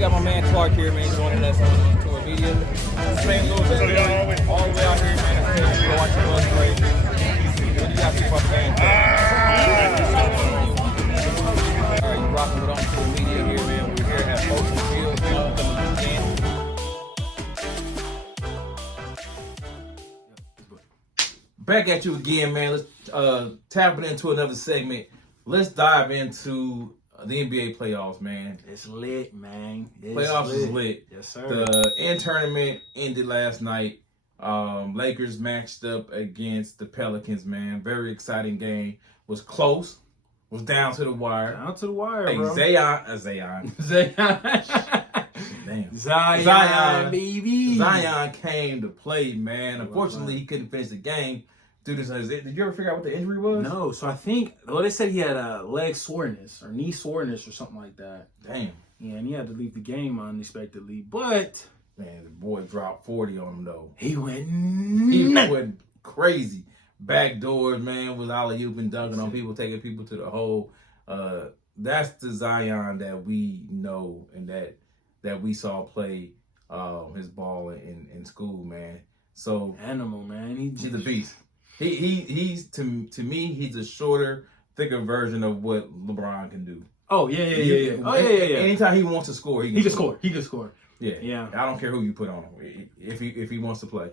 got my man Clark here, man, joining us on Tour Media. This man goes all the way out here, man. Go watch the bus play. What do you got to about the game? All right, you rocking with on Tour Media here, man. We're here at Ocean Field, man. Coming weekend. Back at you again, man. Let's tap it into another segment. Let's dive into the NBA playoffs, man. It's lit, man. Playoffs is lit. Yes, sir. The in-tournament ended last night. Lakers matched up against the Pelicans, man. Very exciting game. Was close. Was down to the wire. Down to the wire, Hey, bro. Zion. Damn. Zion, baby. Zion came to play, man. Unfortunately, he couldn't finish the game due to his. Did you ever figure out what the injury was? No, so I think, well, they said he had a leg soreness or knee soreness or something like that. Damn. Yeah, and he had to leave the game unexpectedly. But Man, the boy dropped 40 on him, though. he went He nuts. went crazy. Back doors, man, was alley-oop and dunking on people, taking people to the hole. That's the Zion that we know and that we saw play his ball in school, man. So Animal, man. he's a beast. He's to me, he's a shorter, thicker version of what LeBron can do. Oh, yeah. Oh, yeah. Anytime he wants to score, He can score. He can score. Yeah. I don't care who you put on him if he wants to play.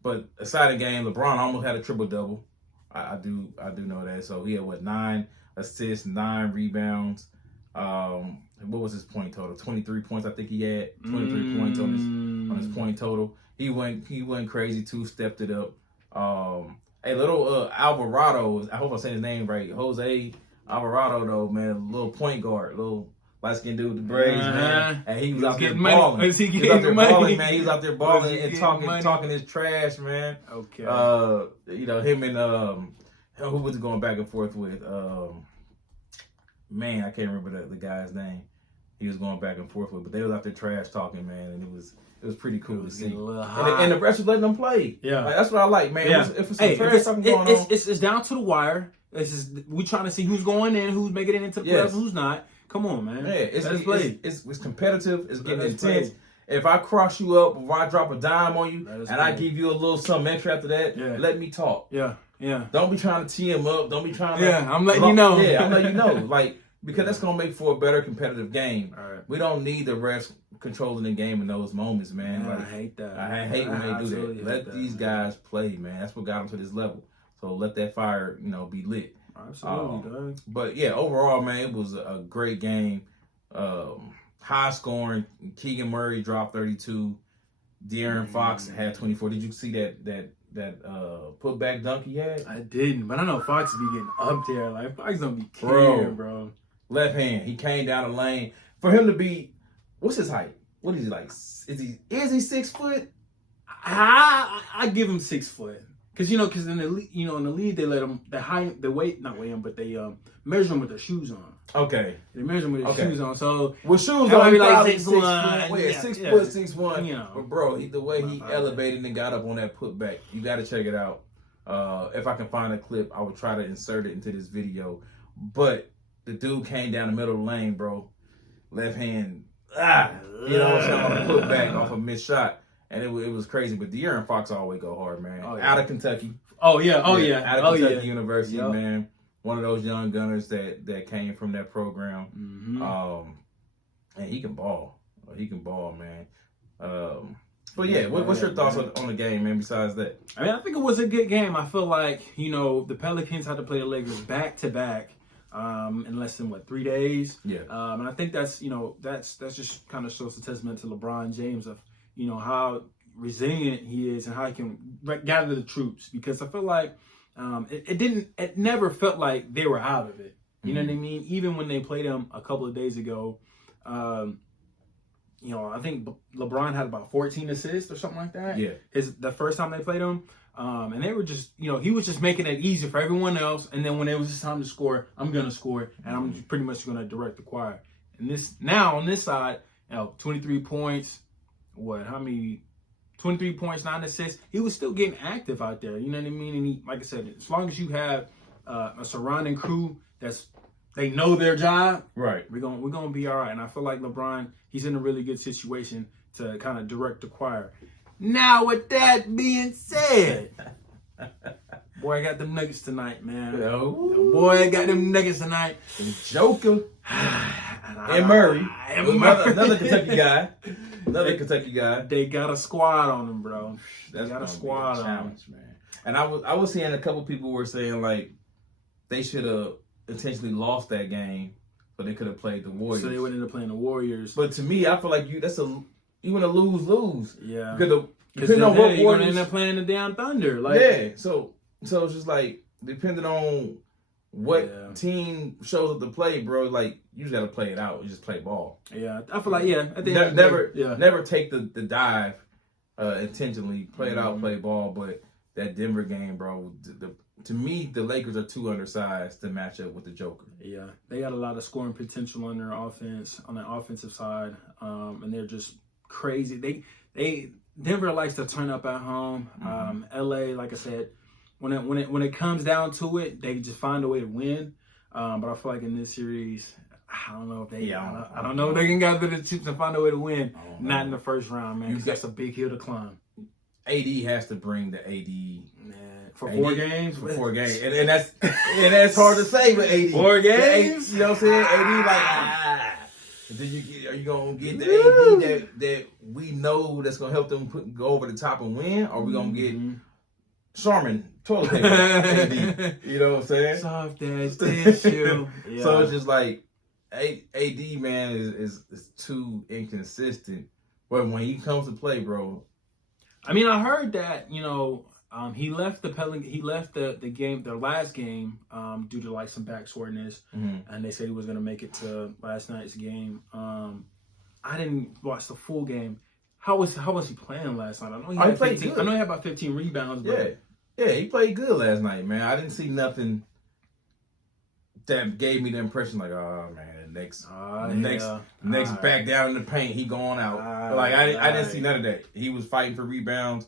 But aside the game, LeBron almost had a triple-double. I do know that. So he had, 9 assists, 9 rebounds. What was his point total? 23 points, I think he had. 23 points on his point total. He went crazy, two-stepped it up. A little Alvarado, I hope I'm saying his name right. Jose Alvarado, though, man, little point guard, little light-skinned dude with the braids, man. And he was out there balling. He was out there balling, man. He was out there balling and talking his trash, man. Okay. Him and who was he going back and forth with? Man, I can't remember the guy's name. He was going back and forth with, but they was out there trash talking, man, and it was pretty cool to see. And the rest was letting them play. Yeah, like, that's what I like, man. Yeah. If it's some trash talking going on, it's down to the wire. We trying to see who's going in, who's making it into the playoffs, who's not. Come on, man. Yeah, it's competitive. It's getting intense. Play. If I cross you up, or I drop a dime on you, and I give you a little something extra after that, let me talk. Yeah. Don't be trying to tee him up. Don't be trying to. Yeah, I'm letting you know. Yeah, I'm letting you know. Like, because that's gonna make for a better competitive game. All right. We don't need the refs controlling the game in those moments, man. Yeah, like, I hate that. I hate when they do that. Let these guys play, man. That's what got them to this level. So let that fire, be lit. Absolutely, dog. But yeah, overall, man, it was a great game. High scoring. Keegan Murray dropped 32. De'Aaron Fox had 24. Did you see that putback dunk he had? I didn't, but I know Fox be getting up there. Like, Fox don't be caring, bro. Left hand. He came down the lane. For him to be, what's his height? What is he like? Is he 6 foot? I give him 6 foot. Because in the league they let them not weigh him, but they measure them with their shoes on. Okay. They measure them with their shoes on. So with shoes on, be like 6'1". 6 foot, 6'1". But bro, the way he bad. elevated and got up on that putback, you got to check it out. If I can find a clip, I would try to insert it into this video. But the dude came down the middle of the lane, bro. Left hand, what I'm saying, on the putback off a missed shot. And it was crazy, but De'Aaron Fox always go hard, man. Oh, yeah. Out of Kentucky. Oh yeah. Out of Kentucky University, man. One of those young gunners that came from that program. Mm-hmm. And he can ball. He can ball, man. But yeah, what's your thoughts on the game, man? Besides that, I mean, I think it was a good game. I feel like the Pelicans had to play the Lakers back to back. In less than 3 days. Yeah. And I think that's just kind of shows a testament to LeBron James of how resilient he is and how he can gather the troops, because I feel like it never felt like they were out of it. You know what I mean? Even when they played him a couple of days ago, I think LeBron had about 14 assists or something like that. Yeah. The first time they played him. And they were just, he was just making it easier for everyone else. And then when it was just time to score, I'm going to score. And I'm just pretty much going to direct the choir. And on this side, 23 points, 23 points, 9 assists. He was still getting active out there. You know what I mean? And he, like I said, as long as you have a surrounding crew that's they know their job. Right. We're gonna be all right. And I feel like LeBron, he's in a really good situation to kind of direct the choir. Now, with that being said, boy, I got them Nuggets tonight, man. Boy, I got them Nuggets tonight. Joker and Murray, another Kentucky guy. Another Kentucky guy. They got a squad on them, bro. They That's got a gonna squad be a on challenge, man. And I was seeing a couple people were saying like they should have intentionally lost that game, but they could have played the Warriors. So they would end up playing the Warriors. But to me, I feel like you want to lose. Yeah. Because you're what going to Warriors end up playing the damn Thunder. Like, yeah. So it's just like depending on what team shows up to play, bro. Like you just got to play it out. You just play ball. Yeah. I feel like never take the dive intentionally. Play it out. Play ball. But that Denver game, bro. To me, the Lakers are too undersized to match up with the Joker. Yeah, they got a lot of scoring potential on their offense, on the offensive side, and they're just crazy. Denver likes to turn up at home. LA, like I said, when it comes down to it, they just find a way to win. But I feel like in this series, I don't know if they. Yeah, I don't know if they can gather the chips and find a way to win. Not in the first round, man. Because that's a big hill to climb. AD has to bring the AD. Man. For 4 games? For 4 games. And that's hard to say with AD. 4 games? You know what I'm saying? AD are you going to get the AD that we know that's going to help them go over the top and win? Or are we going to get Charmin toilet paper AD? You know what I'm saying? Soft ass tissue. Yeah. So it's just like AD, man, is too inconsistent. But when he comes to play, bro. I mean, I heard that, he left the game, their last game, due to like some back soreness, and they said he was going to make it to last night's game. I didn't watch the full game. How was he playing last night? I know he had 15. I know he had about 15 rebounds. But... Yeah, he played good last night, man. I didn't see nothing that gave me the impression like, oh man, next back down in the paint, he going out. I didn't see none of that. He was fighting for rebounds.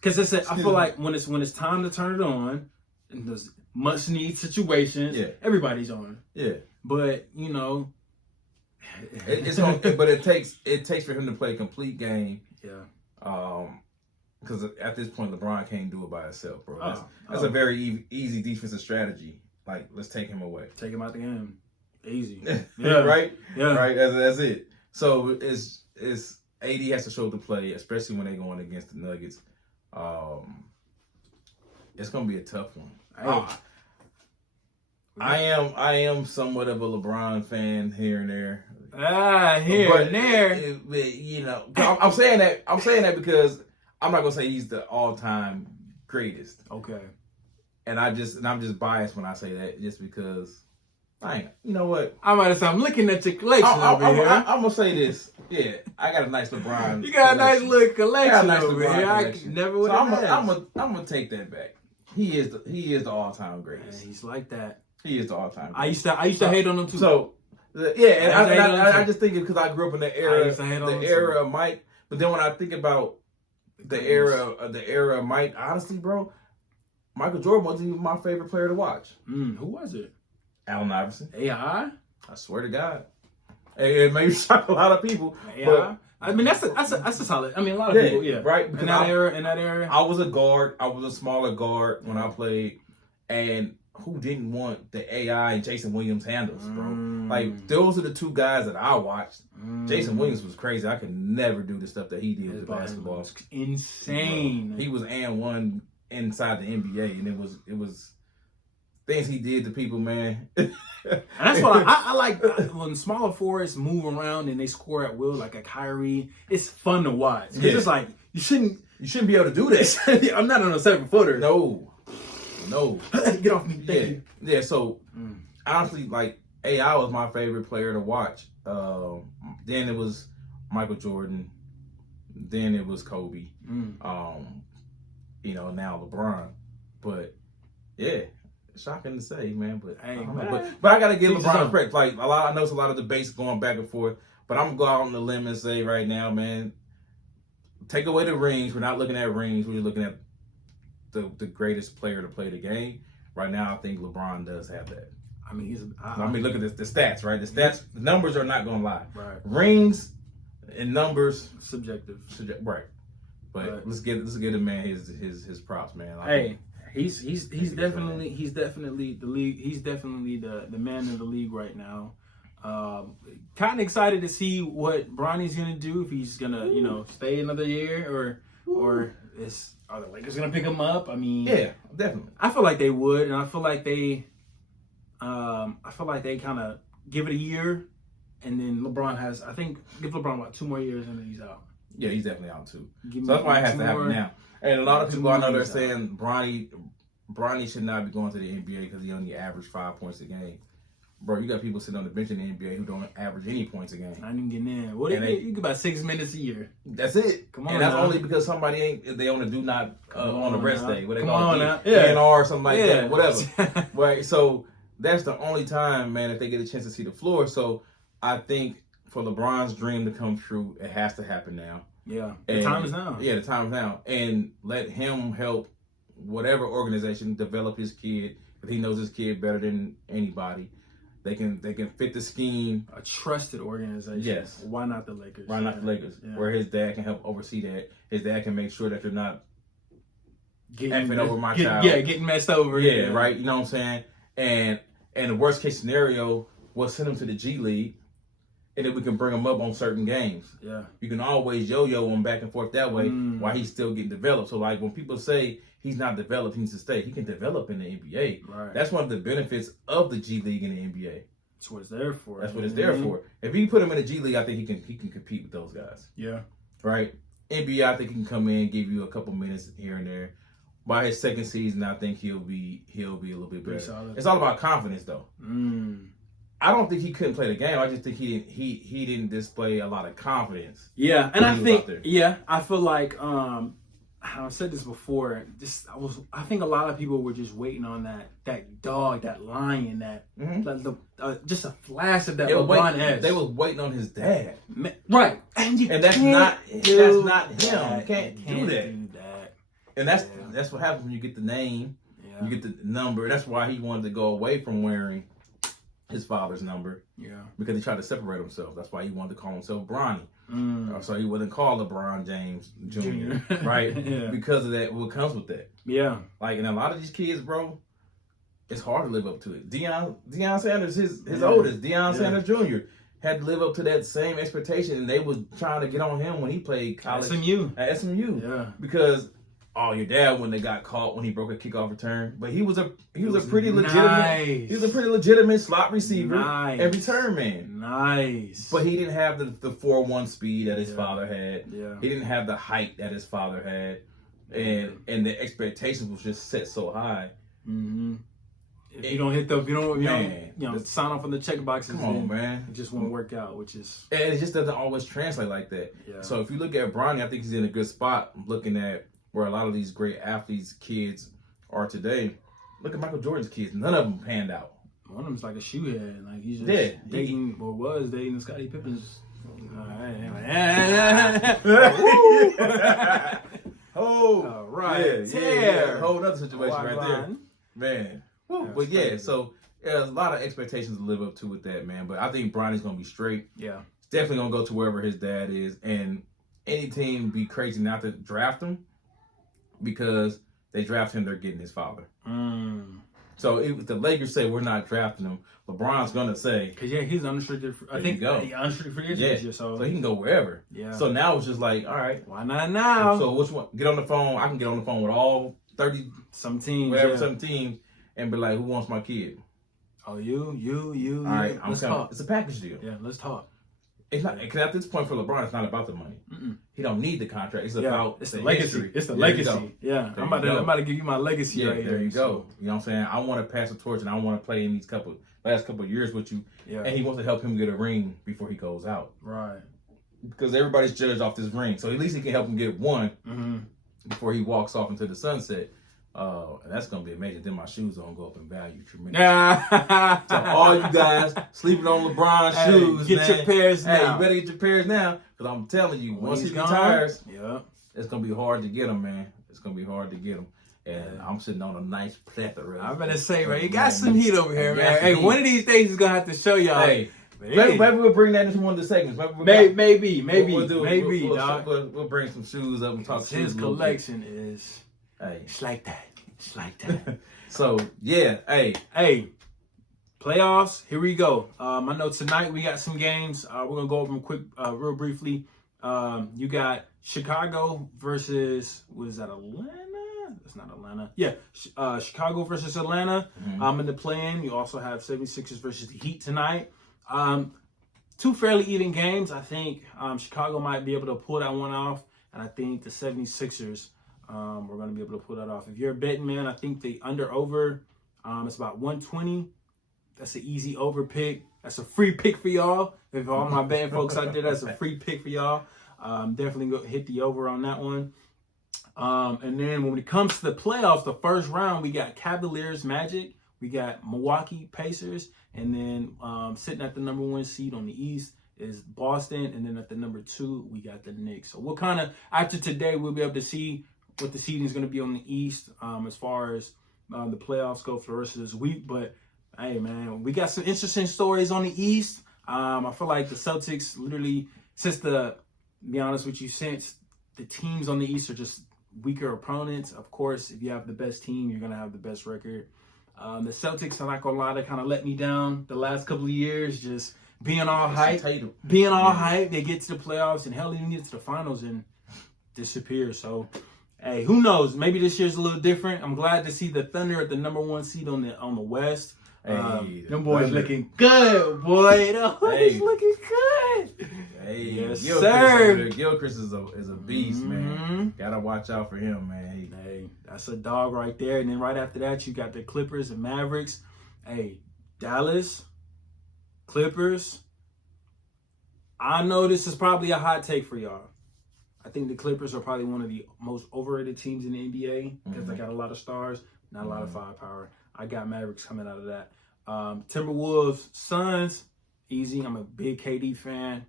Because I feel like when it's time to turn it on, in those must need situations, everybody's on. Yeah, but it takes for him to play a complete game. Yeah. Because at this point, LeBron can't do it by himself, bro. That's a very easy defensive strategy. Like, let's take him away. Take him out the game. Easy. Yeah. Right? Yeah. Right? That's it. So it's AD has to show up to play, especially when they're going against the Nuggets. It's gonna be a tough one. I am somewhat of a LeBron fan here and there. And there. I'm saying that because I'm not gonna say he's the all-time greatest. Okay. And I'm just biased when I say that, just because you know what? I'm looking at your collection over here. I'm gonna say this. Yeah, I got a nice LeBron. You got a nice little collection over here. I never would have guessed. I'm gonna take that back. He is the all-time greatest. Man, he's like that. He is the all-time greatest. I used to hate on him too. So yeah, and I just think because I grew up in the era of Mike. But then when I think about the era of Mike, honestly, bro, Michael Jordan wasn't even my favorite player to watch. Who was it? Allen Iverson. AI? I swear to God. It may shock a lot of people. AI? But I mean, that's a solid. I mean, a lot of people, right. In that era, I was a guard. I was a smaller guard when I played, and who didn't want the AI and Jason Williams handles, bro? Like those are the two guys that I watched. Jason Williams was crazy. I could never do the stuff that he did with basketball. Insane. He was and one inside the NBA, and it was things he did to people, man. And that's what I like when smaller forwards move around and they score at will, like a Kyrie. It's fun to watch. It's just like you shouldn't be able to do this. I'm not on a 7-footer. No. Get off me. Yeah. So honestly, like AI was my favorite player to watch. Then it was Michael Jordan. Then it was Kobe. Now LeBron. But yeah. Shocking to say, man, but but I gotta give LeBron credit. Like I know it's a lot of debates going back and forth, but I'm gonna go out on the limb and say right now, man, take away the rings. We're not looking at rings. We're looking at the greatest player to play the game. Right now, I think LeBron does have that. I mean, look at the stats, right? The numbers are not gonna lie. Right. Rings and numbers, subjective. Right. But let's get the man his props, man. Hey, he's definitely the league. He's definitely the man of the league right now. Kind of excited to see what Bronny's gonna do, if he's gonna stay another year or are the Lakers gonna pick him up? I mean, yeah, definitely. I feel like they would, and I feel like they kind of give it a year, and then I think give LeBron about 2 more years, and then he's out. Yeah, he's definitely out too. So that's why it has to happen now. And a lot of people I know they're saying Bronny should not be going to the NBA because he only averaged 5 points a game. Bro, you got people sitting on the bench in the NBA who don't average any points a game. Not even getting in. What you get about 6 minutes a year. That's it. Come on, and that's now. only because they on a do not on a rest day. What they call it, DNR or something like that, whatever. Right. So that's the only time, man, that they get a chance to see the floor. So I think for LeBron's dream to come true, it has to happen now. Yeah, the time is now. Yeah, the time is now, and let him help whatever organization develop his kid. Because he knows his kid better than anybody. They can fit the scheme. A trusted organization. Yes. Why not the Lakers? Why not the Lakers? Yeah. Where his dad can help oversee that. His dad can make sure that you're not effing over my child. Yeah, getting messed over. Yeah, right. You know what I'm saying? And the worst case scenario was send him to the G League, and then we can bring him up on certain games. Yeah. You can always yo-yo him back and forth that way while he's still getting developed. So like when people say he's not developed, he needs to stay. He can develop in the NBA. Right. That's one of the benefits of the G League and the NBA. That's what it's there for. That's what it's there for. If you put him in the G League, I think he can compete with those guys. Yeah. Right. NBA, I think he can come in, give you a couple minutes here and there. By his second season, I think he'll be a little bit better. Solid. It's all about confidence, though. I don't think he couldn't play the game. I just think he didn't display a lot of confidence. Yeah, and I feel like I've said this before. I think a lot of people were just waiting on that dog, that lion, just a flash of that LeBron has. They was waiting on his dad, right? And that's not him. You can't do that. And that's what happens when you get the name, you get the number. That's why he wanted to go away from wearing his father's number. Yeah. Because he tried to separate himself. That's why he wanted to call himself Bronny. So he wouldn't call LeBron James Jr. Right? Because of that, what comes with that. Yeah. Like, and a lot of these kids, bro, it's hard to live up to it. Deion Sanders, his oldest, Deion Sanders Jr., had to live up to that same expectation, and they was trying to get on him when he played college at SMU. Yeah. Because your dad wouldn't have got caught when he broke a kickoff return, but he was a pretty legitimate slot receiver and return man. Nice. But he didn't have the 4.1 speed that his father had. Yeah. He didn't have the height that his father had, and the expectations was just set so high. Mm-hmm. If you don't sign off on the check boxes, come on, man, it just won't work out. And it just doesn't always translate like that. Yeah. So if you look at Bronny, I think he's in a good spot. Looking at where a lot of these great athletes, kids are today. Look at Michael Jordan's kids. None of them panned out. One of them's like a shoehead. Like he's just dating Scottie Pippen's. All right. Yeah. Whole other situation right there. Man. But yeah, so there's a lot of expectations to live up to with that, man. But I think Bronny's going to be straight. Yeah. He's definitely going to go to wherever his dad is. And any team be crazy not to draft him. Because they draft him, they're getting his father. So if the Lakers say we're not drafting him, LeBron's gonna say, because he's unrestricted. Unrestricted free agent this year, so he can go wherever. Yeah. So now it's just like, all right, why not now? So which one? Get on the phone. I can get on the phone with all 30 some teams, some teams, and be like, who wants my kid? Oh, you. All right, let's talk. It's a package deal. Yeah, let's talk. It's not, because at this point for LeBron, it's not about the money. He don't need the contract. It's about the legacy. History. It's the legacy. Yeah, I'm about to give you my legacy right here. There you go. You know what I'm saying? I want to pass the torch, and I want to play in these last couple of years with you. Yeah. And he wants to help him get a ring before he goes out. Right. Because everybody's judged off this ring, so at least he can help him get one before he walks off into the sunset. And that's gonna be amazing. Then my shoes don't go up in value tremendously. So all you guys sleeping on LeBron's shoes, get your pairs now. Hey, you better get your pairs now, because I'm telling you, once he retires, it's gonna be hard to get them, man. It's gonna be hard to get them. And I'm sitting on a nice plethora. I'm gonna say, man, you got some heat over here, man. Hey, one of these days he's gonna have to show y'all. Hey, maybe we'll bring that into one of the segments. Maybe, dog. We'll bring some shoes up and talk shoes. His collection is, it's like that. So yeah, hey, playoffs. Here we go. I know tonight we got some games. We're gonna go over them quick, real briefly. You got Chicago versus, what is that, Atlanta? It's not Atlanta. Yeah, Chicago versus Atlanta. In the play-in. You also have 76ers versus the Heat tonight. Two fairly even games. I think Chicago might be able to pull that one off, and I think the 76ers are going to be able to pull that off. If you're a betting man, I think the under-over, it's about 120. That's an easy over pick. That's a free pick for y'all. If all my betting folks out there, that's a free pick for y'all. Definitely go hit the over on that one. And then when it comes to the playoffs, the first round, we got Cavaliers, Magic. We got Milwaukee Pacers. And then sitting at the number 1 seed on the East is Boston. And then at the number 2, we got the Knicks. So we'll kind of, after today, we'll be able to see what the seeding is going to be on the East as far as the playoffs go for the rest of this week. But, hey, man, we got some interesting stories on the East. I feel like the Celtics literally, to be honest with you, since the teams on the East are just weaker opponents, of course, if you have the best team, you're going to have the best record. The Celtics, I'm not going to lie, they kind of let me down the last couple of years, just being all hype. Hype. They get to the playoffs and hell, even get to the finals and disappear. So, hey, who knows? Maybe this year's a little different. I'm glad to see the Thunder at the number 1 seed on the West. Hey, them boys looking good, boy. Them boys looking good. Hey, yes, sir. Gilchrist is a beast, man. Gotta watch out for him, man. Hey, that's a dog right there. And then right after that, you got the Clippers and Mavericks. Hey, Dallas, Clippers. I know this is probably a hot take for y'all. I think the Clippers are probably one of the most overrated teams in the NBA because they got a lot of stars, not a lot of firepower. I got Mavericks coming out of that. Timberwolves, Suns, easy. I'm a big KD fan.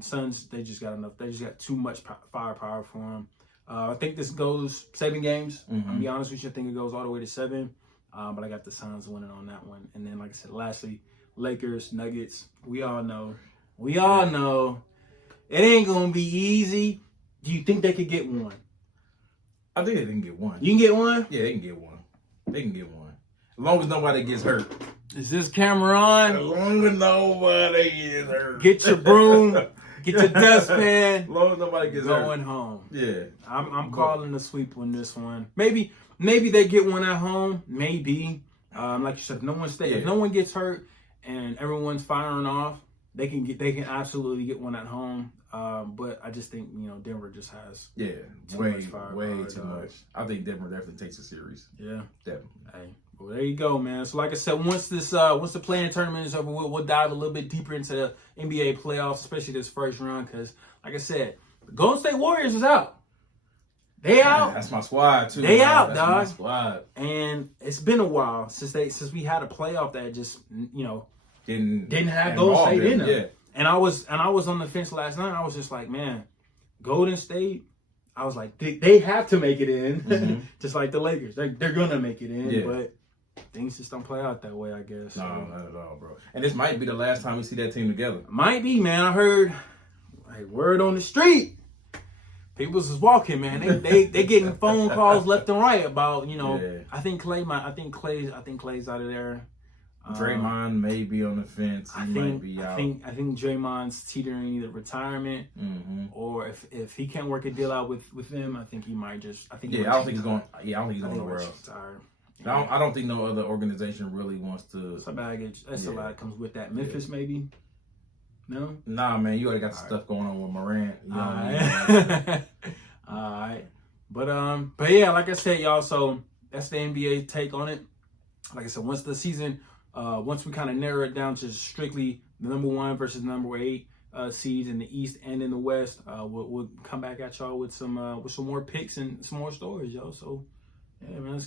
Suns, they just got enough. They just got too much firepower for them. I think this goes 7 games. I'll be honest with you. I think it goes all the way to 7. But I got the Suns winning on that one. And then, like I said, lastly, Lakers, Nuggets. We all know. It ain't going to be easy. Do you think they could get one? I think they can get one. You can get one? Yeah, they can get one. As long as nobody gets hurt. Is this camera on? As long as nobody gets hurt. Get your broom. Get your dustpan. As long as nobody gets hurt. Going home. Yeah. I'm calling the sweep on this one. Maybe they get one at home. Maybe. Like you said, if no one gets hurt and everyone's firing off, they can absolutely get one at home. But I just think, Denver just has way too much. I think Denver definitely takes a series. Yeah. Definitely. Hey, well, there you go, man. So like I said, once the play-in tournament is over, we'll dive a little bit deeper into the NBA playoffs, especially this first round, because like I said, the Golden State Warriors is out. They out. That's my squad too. They out, that's dog. My squad. And it's been a while since we had a playoff that just didn't have involve Golden State in them. Yeah. And I was on the fence last night. I was just like, man, Golden State. I was like, they have to make it in, just like the Lakers. They're gonna make it in, but things just don't play out that way, I guess. No, not at all, bro. And this might be the last time we see that team together. Might be, man. I heard word on the street. People's is walking, man. They getting phone calls left and right about, I think Clay's out of there. Draymond may be on the fence. He might be out. I think Draymond's teetering either retirement or if he can't work a deal out with them, I think he might just. I don't think he's going. I don't think he's going nowhere else. I don't think no other organization really wants to. It's a baggage. That's a lot that comes with that. Memphis maybe. No. Nah, man. You already got stuff going on with Morant. All right. But yeah, like I said, y'all. So that's the NBA take on it. Like I said, once the season. Once we kind of narrow it down to strictly the number 1 versus number 8 seeds in the East and in the West, we'll come back at y'all with some more picks and some more stories, yo. So, yeah, man, let's go.